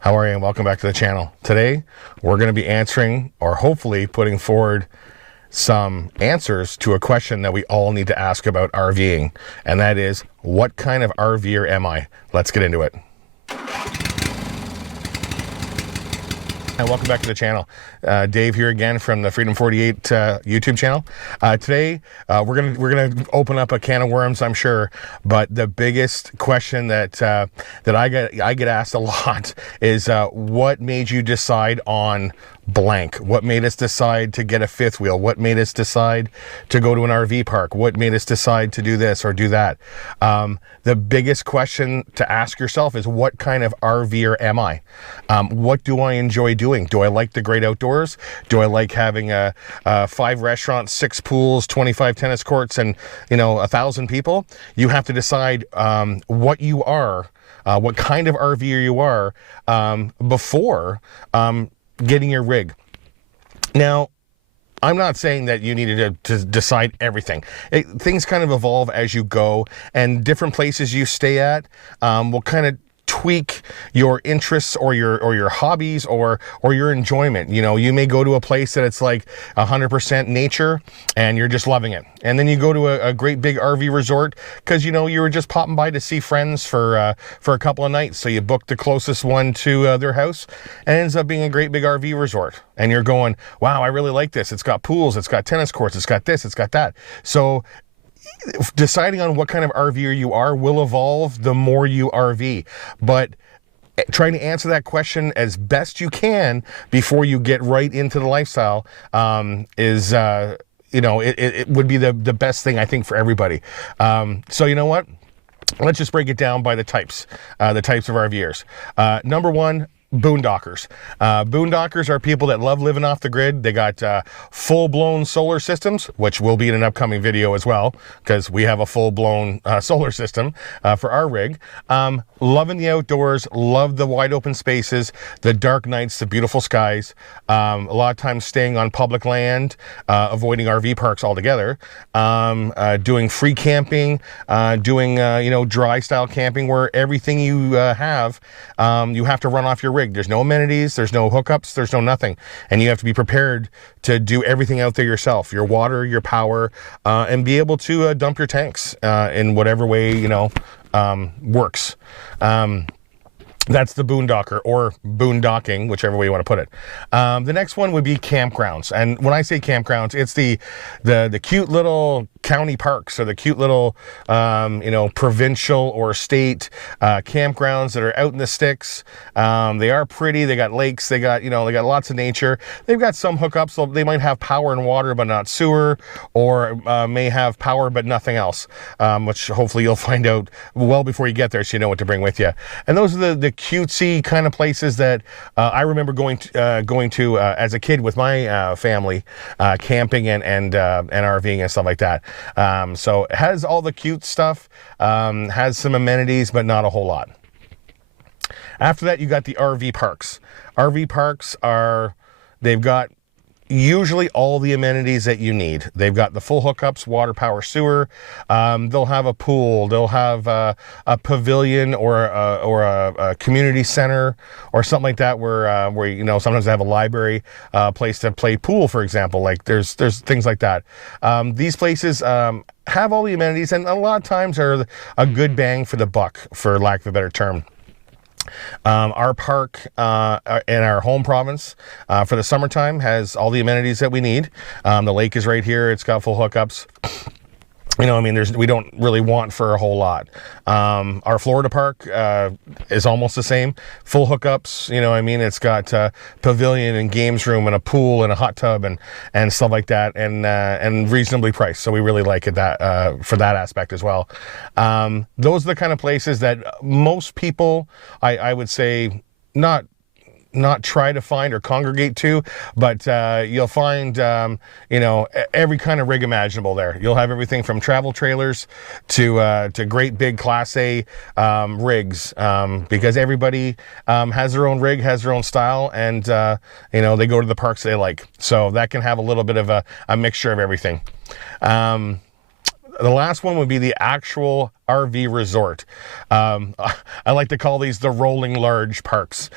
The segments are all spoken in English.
How are you? And welcome back to the channel. Today, we're going to be answering, or hopefully putting forward some answers to a question that we all need to ask about RVing. And that is, what kind of RVer am I? Let's get into it. And welcome back to the channel. Dave here again from the Freedom 48 YouTube channel. Today we're gonna open up a can of worms, I'm sure. But the biggest question that I get asked a lot is what made you decide on blank? What made us decide to get a fifth wheel? What made us decide to go to an RV park? What made us decide to do this or do that? The biggest question to ask yourself is, what kind of RVer am I? What do I enjoy doing? Do I like the great outdoors? Do I like having 5 restaurants, 6 pools, 25 tennis courts, and 1,000 people? You have to decide what you are, what kind of RVer you are before getting your rig. Now, I'm not saying that you needed to decide everything. Things kind of evolve as you go, and different places you stay at will kind of tweak your interests or your hobbies or your enjoyment. You may go to a place that it's like 100% nature and you're just loving it, and then you go to a great big RV resort because you were just popping by to see friends for a couple of nights, so you booked the closest one to their house, and it ends up being a great big RV resort, and you're going, wow, I really like this. It's got pools, it's got tennis courts, it's got this, it's got that. So deciding on what kind of RVer you are will evolve the more you RV, but trying to answer that question as best you can before you get right into the lifestyle is it would be the best thing, I think, for everybody. So you know what? Let's just break it down by the types of RVers. Number one, boondockers. Boondockers are people that love living off the grid. They got full-blown solar systems, which will be in an upcoming video as well, because we have a full-blown solar system for our rig. Loving the outdoors, love the wide open spaces, the dark nights, the beautiful skies. A lot of times staying on public land, avoiding RV parks altogether. Doing free camping, doing dry style camping, where everything you have to run off your rig. There's no amenities, there's no hookups, there's no nothing, and you have to be prepared to do everything out there yourself, your water, your power, and be able to dump your tanks in whatever way works. That's the boondocker, or boondocking, whichever way you want to put it. The next one would be campgrounds. And when I say campgrounds, it's the cute little county parks, or the cute little, provincial or state campgrounds that are out in the sticks. They are pretty. They got lakes. They got lots of nature. They've got some hookups. So they might have power and water, but not sewer, or may have power but nothing else, which hopefully you'll find out well before you get there, so you know what to bring with you. And those are the cutesy kind of places that I remember going to as a kid with my family, camping and RVing and stuff like that. So it has all the cute stuff, has some amenities, but not a whole lot. After that, you got the RV parks. RV parks they've got usually all the amenities that you need. They've got the full hookups, water, power, sewer. They'll have a pool. They'll have a pavilion or a community center or something like that, where sometimes they have a library, place to play pool, for example. Like there's things like that. These places have all the amenities, and a lot of times are a good bang for the buck, for lack of a better term. Our park in our home province for the summertime has all the amenities that we need. The lake is right here. It's got full hookups. We don't really want for a whole lot. Our Florida park is almost the same. Full hookups, it's got pavilion and games room and a pool and a hot tub and stuff like that, and reasonably priced. So we really like it for that aspect as well. Those are the kind of places that most people, I would say, not try to find or congregate to, but you'll find every kind of rig imaginable there. You'll have everything from travel trailers to great big Class A rigs, because everybody has their own rig, has their own style, and they go to the parks they like. So that can have a little bit of a mixture of everything. the last one would be the actual RV resort. I like to call these the rolling large parks.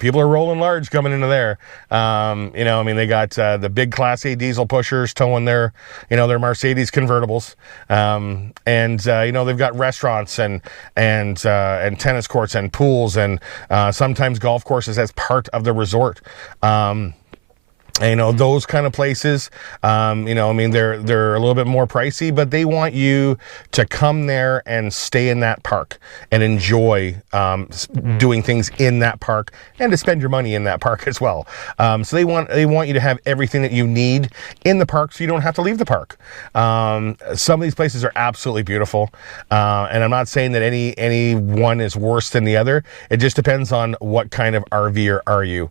People are rolling large coming into there. You know, I mean, they got the big Class A diesel pushers towing their, you know, their Mercedes convertibles, and you know, they've got restaurants and tennis courts and pools and sometimes golf courses as part of the resort. You know, those kind of places, you know, I mean, they're a little bit more pricey, but they want you to come there and stay in that park and enjoy doing things in that park and to spend your money in that park as well. So they want you to have everything that you need in the park so you don't have to leave the park. Some of these places are absolutely beautiful, and I'm not saying that any one is worse than the other. It just depends on what kind of RVer are you.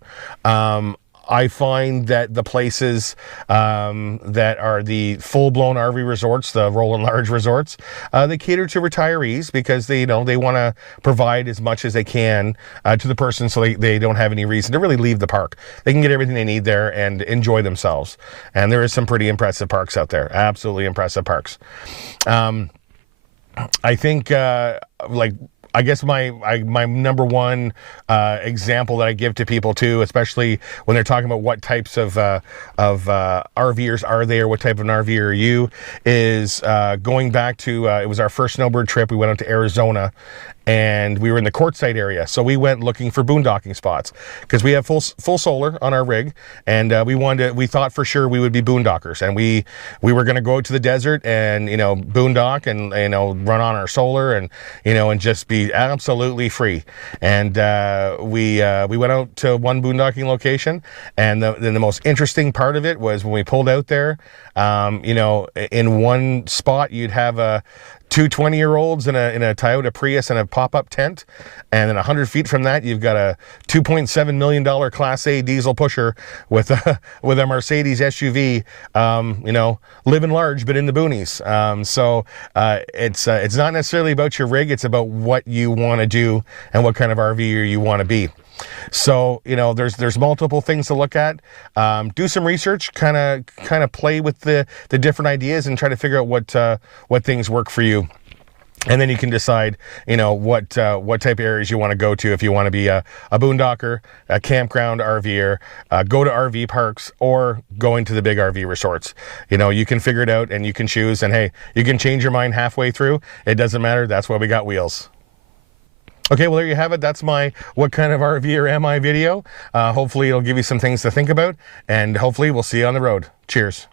I find that the places that are the full-blown RV resorts, the rolling large resorts, they cater to retirees because they, you know, they want to provide as much as they can to the person so they don't have any reason to really leave the park. They can get everything they need there and enjoy themselves. And there is some pretty impressive parks out there, absolutely impressive parks. I think, like, I guess my number one example that I give to people too, especially when they're talking about what types of RVers are they or what type of an RVer are you, is going back to, it was our first snowbird trip. We went out to Arizona and we were in the Quartzsite area. So we went looking for boondocking spots because we have full solar on our rig, and we thought for sure we would be boondockers, and we were going to go out to the desert and, you know, boondock and, you know, run on our solar and, you know, and just be absolutely free. And we went out to one boondocking location, and the most interesting part of it was when we pulled out there, you know, in one spot you'd have two 20-year-olds in a Toyota Prius and a pop-up tent, and then 100 feet from that you've got a $2.7 million Class A diesel pusher with a Mercedes SUV, you know, living large but in the boonies. So it's not necessarily about your rig, it's about what you want to do and what kind of RVer you want to be. So, you know, there's multiple things to look at. Do some research, kind of play with the different ideas and try to figure out what things work for you. And then you can decide, you know, what type of areas you want to go to, if you want to be a boondocker, a campground RVer, go to RV parks, or go into the big RV resorts. You know, you can figure it out and you can choose, and hey, you can change your mind halfway through. It doesn't matter. That's why we got wheels. Okay, well, there you have it. That's my what kind of RVer am I video. Hopefully it'll give you some things to think about, and hopefully we'll see you on the road. Cheers.